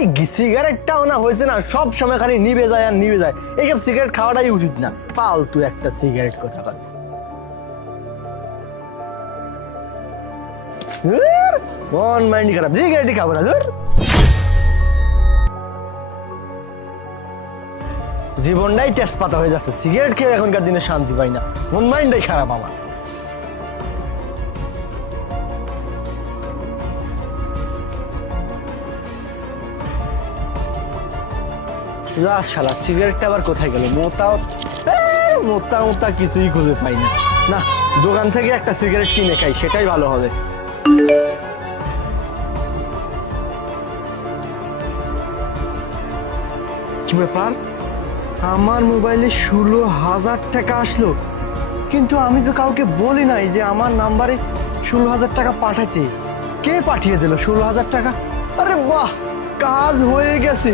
এই সিগারেটটাও না হয়েছে না, সব সময় খালি নিভে যায় আর নিভে যায়। এইসব সিগারেট খাওয়াটাই উচিত না, ফালতু একটা সিগারেট কথা বল। মন মাইন্ড খারাপ, সিগারেটই খাবো না। জীবনটাই তেজপাতা হয়ে যাচ্ছে, সিগারেট খেয়ে এখনকার দিনে শান্তি পাই না, মন মাইন্ডটাই খারাপ আমার। শালা সিগারেটটা আবার কোথায় গেল? মোতা মোতা কিছুই খুঁজে পাই না। না, দোকান থেকে একটা সিগারেট কিনে খাই, সেটাই ভালো হবে। কি ব্যাপার, আমার মোবাইলে 16,000 টাকা আসলো, কিন্তু আমি তো কাউকে বলি নাই যে আমার নাম্বারে 16,000 টাকা পাঠাতে। কে পাঠিয়ে দিল 16,000 টাকা? আরে বাহ, কাজ হয়ে গেছে।